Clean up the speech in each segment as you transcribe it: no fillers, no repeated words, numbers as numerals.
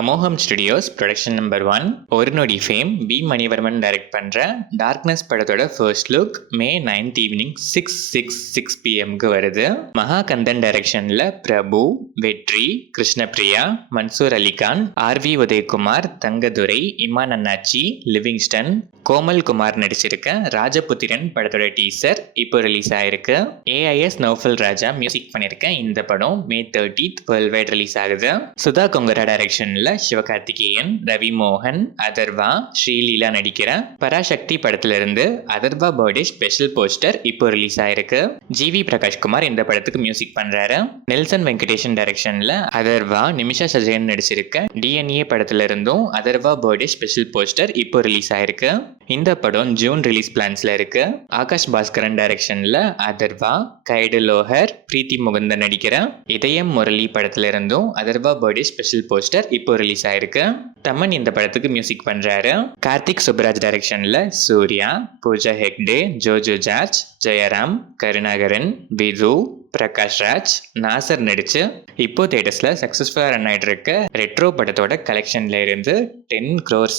அமோகம் studios production number 1 ஒரு நொடி fame B Manivarman direct பண்ணுற டார்க்னஸ் படத்தோட ஃபர்ஸ்ட் லுக் மே 9th ஈவினிங் 6 PM வருது. மகாகந்தன் டைரக்ஷனில் பிரபு, வெற்றி, கிருஷ்ணபிரியா, மன்சூர் அலிகான், RV உதயகுமார், தங்கதுரை, இமான் அண்ணாச்சி, லிவிங்ஸ்டன், கோமல் குமார் நடிச்சிருக்க ராஜபுத்திரன் படத்தோட டீசர் இப்போ ரிலீஸ் ஆயிருக்கு. AIS நௌஃபல் ராஜா மியூசிக் பண்ணியிருக்க இந்த படம் மே 30th வேர்ல்ட் வைட் ரிலீஸ் ஆகுது. சுதா கொங்கரா டைரக்ஷன்ல சிவகார்த்திகேயன், ரவி மோகன், அதர்வா, ஸ்ரீலீலா நடிக்கிற பராசக்தி படத்துல இருந்து அதர்வா பர்த்டே ஸ்பெஷல் போஸ்டர் இப்போ ரிலீஸ் ஆயிருக்கு. GV பிரகாஷ்குமார் இந்த படத்துக்கு மியூசிக் பண்றாரு. நெல்சன் வெங்கடேஷன் டைரக்ஷன்ல அதர்வா, நிமிஷா சஜயன் நடிச்சிருக்க DNA படத்துல இருந்தும் அதர்வா பர்த்டே ஸ்பெஷல் போஸ்டர் இப்போ ரிலீஸ் ஆயிருக்கு. இந்த படம் ஜூன் ரிலீஸ் பிளான்ஸ்ல இருக்கு. ஆகாஷ் பாஸ்கரன் டைரக்ஷன்ல அதர்வா, கைடு லோஹர், பிரீத்தி முகுந்தன் நடிக்கிற இதயம் முரளி படத்துல இருந்தும் அதர்வா பர்த்டே ஸ்பெஷல் போஸ்டர் இப்போ ரிலீஸ் ஆயிருக்கு. தமன் இந்த படத்துக்கு மியூசிக் பண்றாரு. கார்த்திக் சுப்ராஜ் டைரக்ஷன்ல சூர்யா, பூஜா ஹெக்டே, ஜோஜோ ஜார்ஜ், ஜெயராம், கருணாகரன், விது, பிரகாஷ் ராஜ், நாசர் நடிச்சு இப்போ தியேட்டர்ஸ்ல சக்சஸ்ஃபுல்லா ரன் ஆயிட்டு இருக்க ரெட்ரோ படத்தோட கலெக்ஷன்ல இருந்து 10 crores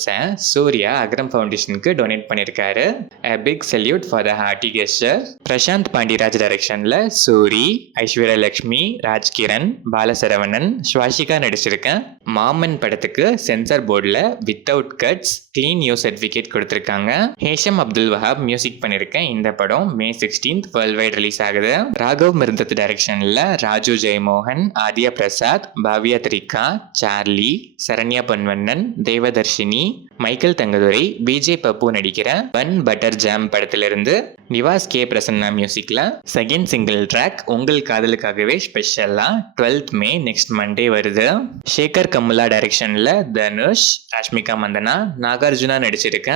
சூர்யா அக்ரம் ஃபவுண்டேஷனுக்கு டொனேட் பண்ணிருக்காரு. A big salute for the hearty gesture. Prashanth Pandiraj டைரக்ஷன்ல சூரி, ஐஸ்வர்யா லட்சுமி, ராஜ்கிரண், பாலசரவணன், ஸ்வாசிகா நடிச்சிருக்க மாமன் படத்துக்கு சென்சார் போர்டில் without cuts clean U certificate கொடுத்திருக்காங்க. ஹேஷம் அப்துல் வஹாப் மியூசிக் பண்ணிருக்க இந்த படம் மே 16th வேர்ல்ட் வைட் ரிலீஸ் ஆகுது. ராகவ் மிருந்தத் டைரக்ஷன்ல Raju Jeyamohan, Aadhya Prasad, Bhavya Trikha, Charlie, Saranya Ponvannan, Devadarshini, Michael Thangadurai, BJ Pappu நடிக்கிற பன் பட்டர் ஜாம் படத்திலிருந்து நிவாஸ் கே பிரசன்னா மியூசிக்ல செகண்ட் சிங்கிள் ட்ராக் உங்கள் காதலுக்காகவே ஸ்பெஷலா 12th மே நெக்ஸ்ட் மண்டே வருது. சேகர் கமுலா டைரக்ஷன்ல தனுஷ், ராஷ்மிகா மந்தனா, நாகார்ஜுனா நடிச்சிருக்க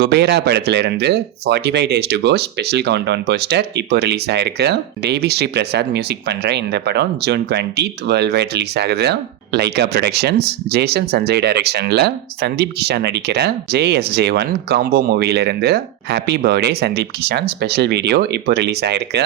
குபேரா படத்துல இருந்து 45 days to go special countdown poster இப்போ ரிலீஸ் ஆயிருக்கு. தேவி ஸ்ரீ பிரசாத் மியூசிக் பண்ற இந்த படம் June 20th world wide release ஆகுது. லைகா ப்ரொடக்ஷன்ஸ் ஜேசன் சஞ்சய் டைரக்ஷன்ல சந்தீப் கிஷான் நடிக்கிற JSJ1 காம்போ மூவில இருந்து happy birthday Sundeep Kishan special video இப்போ ரிலீஸ் ஆயிருக்கு.